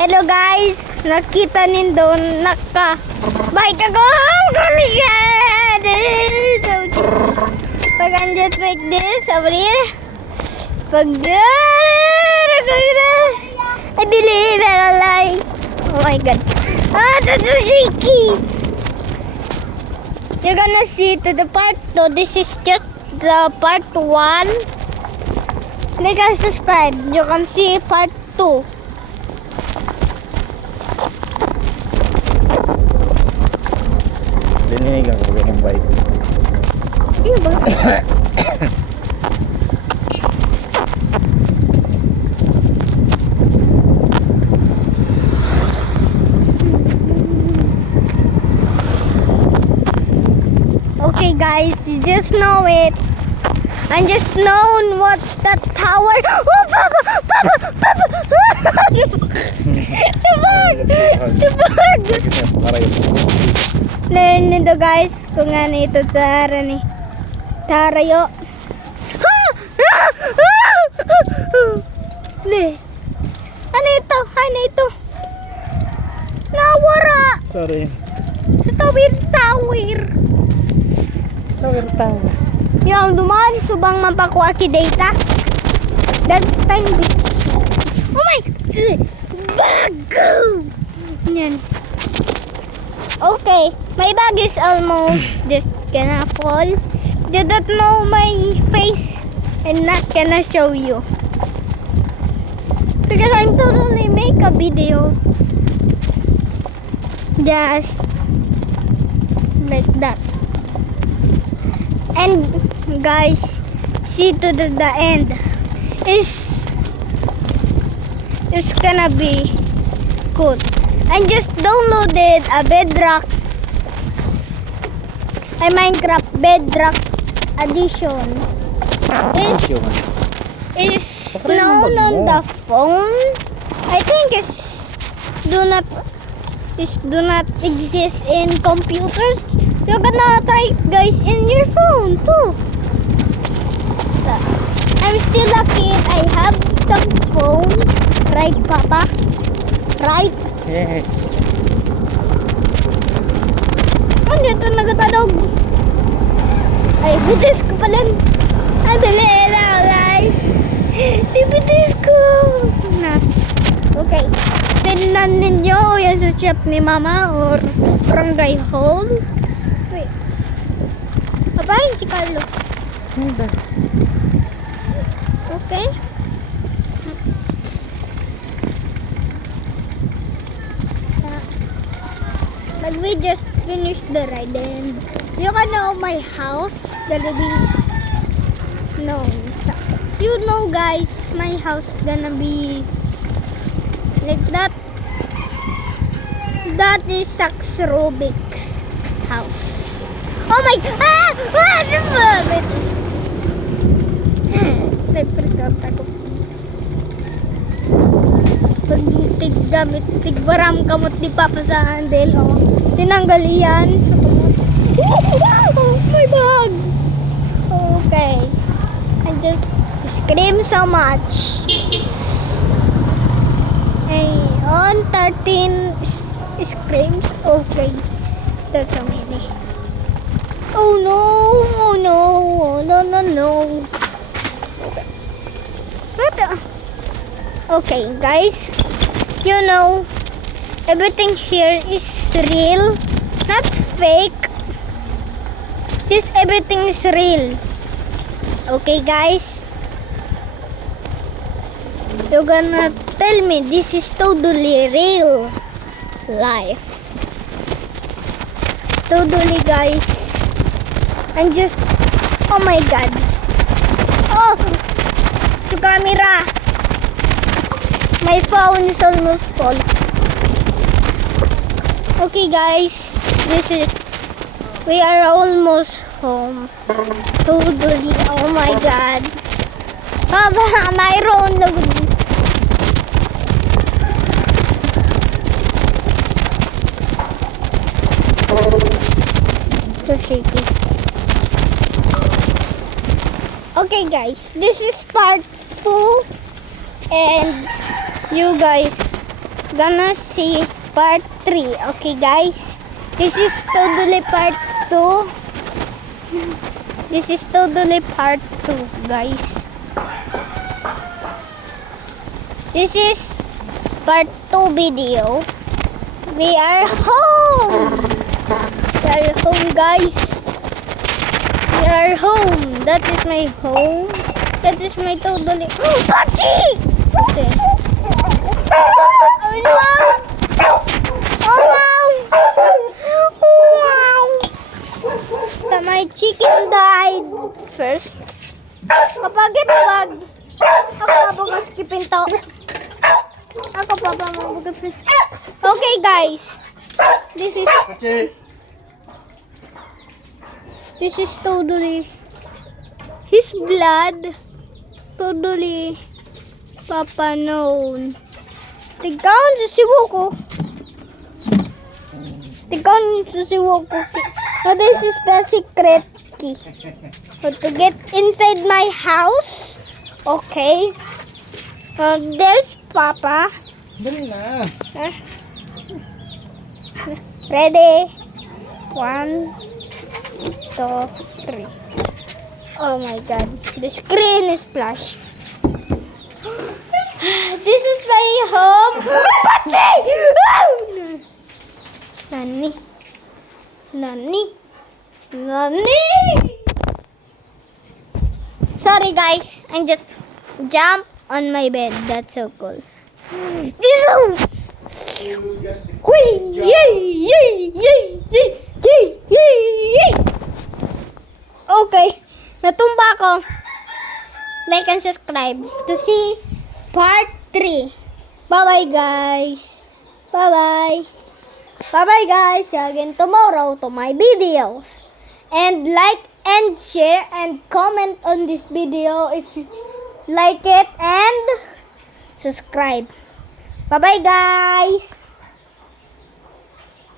Hello guys, nakita nindo naka-bike ako. Pag I'm just like this over here. Pag I believe in a lie. Oh my god. That's so shaky. You're gonna see to the part 2. This is just the part 1. Like and subscribe. You can see part 2. Dinihigan ko yung bike. Iya ba? Okay guys, you just know it. I just know what's that tower. Oh, Papa! Papa! Papa! The bug! The bug! Learn nito guys kung ano ito sa ni Tarayo. Le. Ano ito? Ano ito? Nawara Sorry. sa tower. Tawa. Yung dumaan subang mapakuha ki data. That's time bitch. Oh my bago. Yan. Okay, my bag is almost just gonna fall. You don't know my face. I'm not gonna show you because I'm totally make a video just like that. And guys, see to the end is it's gonna be good. I just downloaded a Bedrock, a Minecraft Bedrock edition. It's known on the phone. I think do not exist in computers. You're gonna try it guys in your phone too. So, I'm still lucky I have some phone. Right, Papa? Right? Yes. Ano ito nagatanog? Ay, bitis ko pala. Ay, dali lang, guys. Si bitis ko. Na. Okay. Tignan ninyo yung sa chef ni Mama or barangay hall. Wait. Papahin si Carlo. Okay. But we just finished the ride and you can know my house gonna be you know guys, my house gonna be like that. That is Sax Rubik's house. Oh my freak out ako. Pag tigbaram kamot di Papa sa handle, oh. Tinanggal iyan sa kamot. Oh, my bag! Okay. I just scream so much. Hey, on 13 screams. Okay. That's so many. Oh no! Oh no! Oh no no no! Okay. What the? Okay, guys. You know, everything here is real, not fake. This everything is real. Okay, guys. You're gonna tell me this is totally real life. Totally, guys. I'm just. Oh my God. Oh, the camera. My phone is almost full. Okay guys, we are almost home. Totally, oh my God. Baba, mayroon na so shaky. Okay guys, this is part 2 and you guys gonna see part 3. Okay, guys? This is totally part 2. This is totally part 2, guys. This is part 2 video. We are home. We are home, guys. We are home. That is my home. That is my totally... Oh, Pachi! Okay. Oh, no! Oh, no! Oh, wow! So, my chicken died first. Kapagit wag. Ako mabugas kipinto. Ako pa ba mabugas. Okay, guys. This is totally his blood. Totally Papa known. Tignan sa siwo ko. Tignan sa siwo ko. So this is the secret key. So to get inside my house. Okay. There's Papa. Dali na. Ready? 1, 2, 3. Oh my god. The screen is flash. This is my home. Pachi! Nani? Nani? Nani? Sorry guys. I just jump on my bed. That's so cool. Hui! Yay! Yay! Yay! Yay! Yay! Yay! Yay! Okay. Natumba ako. Like and subscribe to see part 3. Bye-bye, guys. Bye-bye. Bye-bye, guys. See you again tomorrow to my videos. And like and share and comment on this video if you like it and subscribe. Bye-bye, guys.